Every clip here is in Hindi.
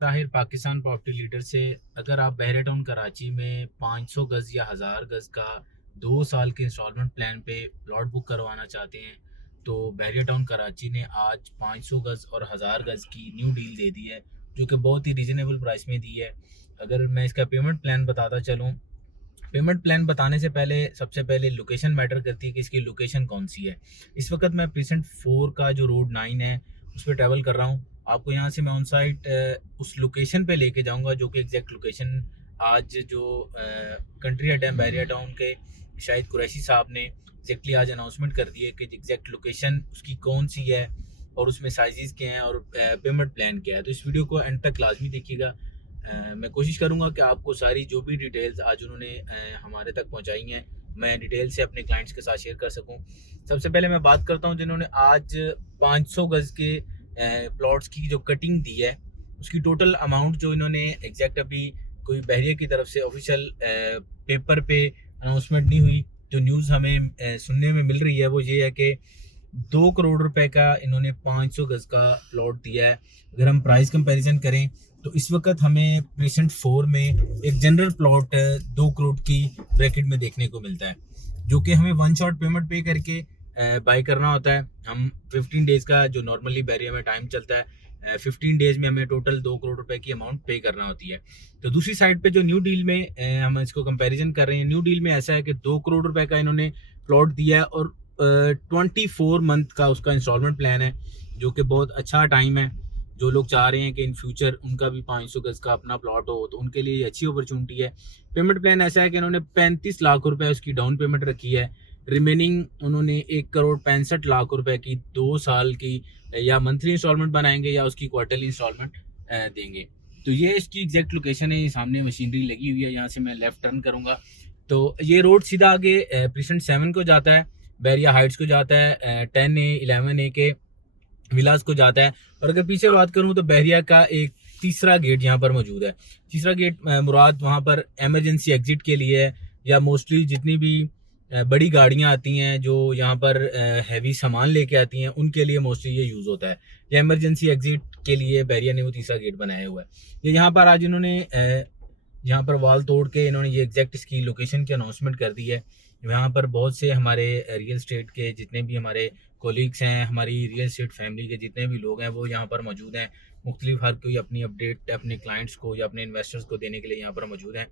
ताहिर पाकिस्तान प्रॉपर्टी लीडर से। अगर आप बहरे टाउन कराची में 500 गज़ या 1000 गज़ का 2 साल के इंस्टॉलमेंट प्लान पे प्लॉट बुक करवाना चाहते हैं तो बहरे टाउन कराची ने आज 500 गज़ और 1000 गज़ की न्यू डील दे दी है, जो कि बहुत ही रीज़नेबल प्राइस में दी है। अगर मैं इसका पेमेंट प्लान बताता चलूँ, पेमेंट प्लान बताने से पहले सबसे पहले लोकेशन मैटर करती है कि इसकी लोकेशन कौन सी है। इस वक्त मैं प्रीसेंट 4 का जो रोड 9 है उस पर ट्रैवल कर रहा हूँ। आपको यहाँ से मैं ऑन साइट उस लोकेशन पे लेके जाऊँगा, जो कि एग्जैक्ट लोकेशन आज जो कंट्री हेड है बैरिया टाउन के शायद कुरैशी साहब ने एग्जैक्टली आज अनाउंसमेंट कर दी है कि एग्जैक्ट लोकेशन उसकी कौन सी है और उसमें साइजेस क्या हैं और पेमेंट प्लान क्या है। तो इस वीडियो को एंड तक लाजमी देखिएगा। मैं कोशिश करूंगा कि आपको सारी जो भी डिटेल्स आज उन्होंने हमारे तक पहुंचाई हैं मैं डिटेल से अपने क्लाइंट्स के साथ शेयर कर सकूं। सबसे पहले मैं बात करता हूं जिन्होंने आज 500 गज़ के प्लॉट्स की जो कटिंग दी है, उसकी टोटल अमाउंट जो इन्होंने एग्जैक्ट अभी कोई बहरिया की तरफ से ऑफिशियल पेपर पे अनाउंसमेंट नहीं हुई, जो न्यूज़ हमें सुनने में मिल रही है वो ये है कि 2 करोड़ रुपए का इन्होंने 500 गज़ का प्लॉट दिया है। अगर हम प्राइस कंपैरिजन करें तो इस वक्त हमें प्रेसेंट 4 में एक जनरल प्लॉट 2 करोड़ की ब्रैकेट में देखने को मिलता है, जो कि हमें वन शॉट पेमेंट पे करके बाई करना होता है। हम 15 डेज़ का जो नॉर्मली बैरियर में टाइम चलता है, 15 डेज़ में हमें टोटल 2 करोड़ रुपए की अमाउंट पे करना होती है। तो दूसरी साइड पे जो न्यू डील में हम इसको कंपैरिजन कर रहे हैं, न्यू डील में ऐसा है कि 2 करोड़ रुपए का इन्होंने प्लॉट दिया है और 24 मंथ का उसका इंस्टॉलमेंट प्लान है, जो कि बहुत अच्छा टाइम है। जो लोग चाह रहे हैं कि इन फ्यूचर उनका भी 500 गज़ का अपना प्लॉट हो तो उनके लिए ये अच्छी अपॉर्चुनिटी है। पेमेंट प्लान ऐसा है कि इन्होंने 35 लाख रुपए उसकी डाउन पेमेंट रखी है। रिमेनिंग उन्होंने 1 करोड़ 65 लाख रुपए की 2 साल की या मंथली इंस्टॉलमेंट बनाएंगे या उसकी क्वार्टरली इंस्टॉलमेंट देंगे। तो ये इसकी एग्जैक्ट लोकेशन है। सामने मशीनरी लगी हुई है, यहाँ से मैं लेफ्ट टर्न करूँगा तो ये रोड सीधा आगे प्रीसेंट 7 को जाता है, बैरिया हाइट्स को जाता है, 10A 11A के विलास को जाता है। और अगर पीछे बात करूं तो बहरिया का एक तीसरा गेट यहाँ पर मौजूद है। तीसरा गेट मुराद वहाँ पर एमरजेंसी एग्जिट के लिए है, या मोस्टली जितनी भी बड़ी गाड़ियाँ आती हैं जो यहाँ पर हैवी सामान लेके आती हैं उनके लिए मोस्टली ये यूज़ होता है। या एमरजेंसी एग्जिट के लिए बहरिया ने वो तीसरा गेट बनाया हुआ है। ये यहाँ पर आज इन्होंने यहाँ पर वाल तोड़ के इन्होंने ये एग्जैक्ट इसकी लोकेशन की अनाउंसमेंट कर दी है। यहाँ पर बहुत से हमारे रियल स्टेट के जितने भी हमारे कोलीग्स हैं, हमारी रियल स्टेट फैमिली के जितने भी लोग हैं वो यहाँ पर मौजूद हैं। मुख्तलिफ हर कोई अपनी अपडेट अपने क्लाइंट्स को या अपने इन्वेस्टर्स को देने के लिए यहाँ पर मौजूद हैं।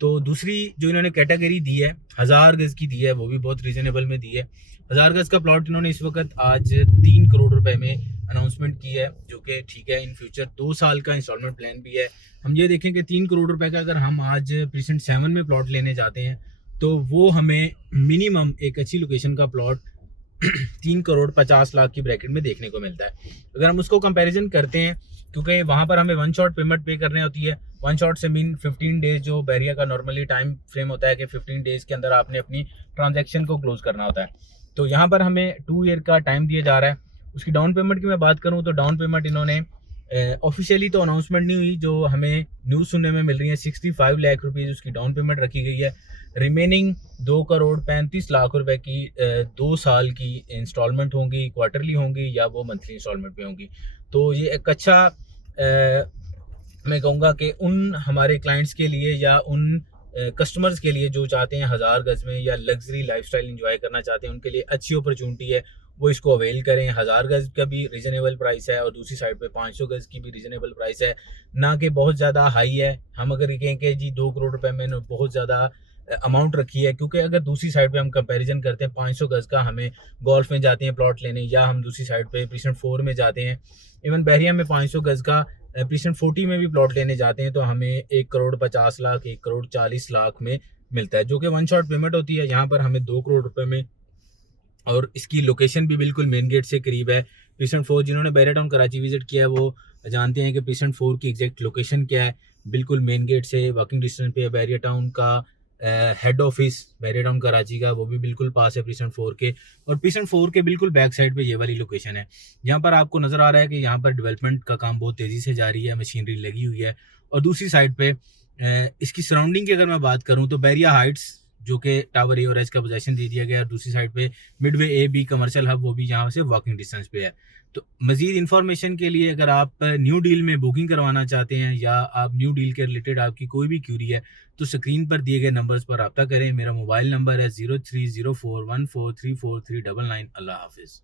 तो दूसरी जो इन्होंने कैटेगरी दी है 1000 गज़ की दी है, वो भी बहुत रीजनेबल में दी है। 1000 गज़ का प्लॉट इन्होंने इस वक्त आज 3 करोड़ रुपए में अनाउंसमेंट की है, जो कि ठीक है। इन फ्यूचर 2 साल का इंस्टॉलमेंट प्लान भी है। हम ये देखें कि 3 करोड़ रुपए का अगर हम आज प्रीसेंट 7 में प्लॉट लेने जाते हैं तो वो हमें मिनिमम एक अच्छी लोकेशन का प्लॉट 3 करोड़ 50 लाख की ब्रैकेट में देखने को मिलता है। अगर हम उसको कंपैरिजन करते हैं, क्योंकि वहाँ पर हमें वन शॉट पेमेंट पे करनी होती है। वन शॉट से मीन 15 डेज जो बैरिया का नॉर्मली टाइम फ्रेम होता है कि 15 डेज के अंदर आपने अपनी ट्रांजैक्शन को क्लोज करना होता है। तो यहाँ पर हमें 2 ईयर का टाइम दिया जा रहा है। उसकी डाउन पेमेंट की मैं बात करूँ तो डाउन पेमेंट इन्होंने ऑफिशियली तो अनाउंसमेंट नहीं हुई, जो हमें न्यूज़ सुनने में मिल रही है 65 लाख रुपीज़ उसकी डाउन पेमेंट रखी गई है। रिमेनिंग 2 करोड़ 35 लाख रुपए की 2 साल की इंस्टॉलमेंट होंगी, क्वार्टरली होंगी या वो मंथली इंस्टॉलमेंट पे होंगी। तो ये एक अच्छा मैं कहूँगा कि उन हमारे क्लाइंट्स के लिए या उन कस्टमर्स के लिए जो चाहते हैं 1000 गज़ में या लग्जरी लाइफस्टाइल एंजॉय करना चाहते हैं उनके लिए अच्छी अपॉर्चुनिटी है, वो इसको अवेल करें। 1000 गज़ का भी रीज़नेबल प्राइस है और दूसरी साइड पे 500 गज़ की भी रीज़नेबल प्राइस है, ना कि बहुत ज़्यादा हाई है। हम अगर ये कहें कि जी 2 करोड़ रुपए में बहुत ज़्यादा अमाउंट रखी है, क्योंकि अगर दूसरी साइड पे हम कंपैरिजन करते हैं 500 गज़ का, हमें गोल्फ में जाते हैं प्लॉट लेने या हम दूसरी साइड पे प्रीसेंट 4 में जाते हैं, इवन बहरिया में 500 गज़ का प्रीसेंट 40 में भी प्लॉट लेने जाते हैं तो हमें 1 करोड़ 50 लाख 1 करोड़ 40 लाख में मिलता है, जो कि वन शॉट पेमेंट होती है। यहाँ पर हमें 2 करोड़ रुपए में, और इसकी लोकेशन भी बिल्कुल मेन गेट से करीब है। प्रीसेंट 4 जिन्होंने बैरिया टाउन कराची विजिट किया है वो जानते हैं कि प्रीसेंट 4 की एग्जैक्ट लोकेशन क्या है। बिल्कुल मेन गेट से वॉकिंग डिस्टेंस पे है। बैरिया टाउन का head office Bahria town Karachi का वो भी बिल्कुल पास है प्रीसेंट 4 के, और प्रीसेंट 4 के बिल्कुल बैक साइड पे ये वाली लोकेशन है। यहाँ पर आपको नज़र आ रहा है कि यहाँ पर डेवलपमेंट का काम बहुत तेज़ी से जारी है, मशीनरी लगी हुई है। और दूसरी साइड पे इसकी सराउंडिंग की अगर मैं बात करूँ तो बैरिया हाइट्स, जो कि टावर ए और एच का पोजेशन दे दिया गया है, और दूसरी साइड पे midway A B commercial hub वो भी यहाँ से वॉकिंग डिस्टेंस पे है। तो मज़ीद इन्फॉर्मेशन के लिए अगर आप न्यू डील में बुकिंग करवाना चाहते हैं या आप न्यू डील के रिलेटेड आपकी कोई भी क्यूरी है, तो स्क्रीन पर दिए गए नंबर्स पर रब्ता करें। मेरा मोबाइल नंबर है 0304143439। अल्लाह हाफ़िज़।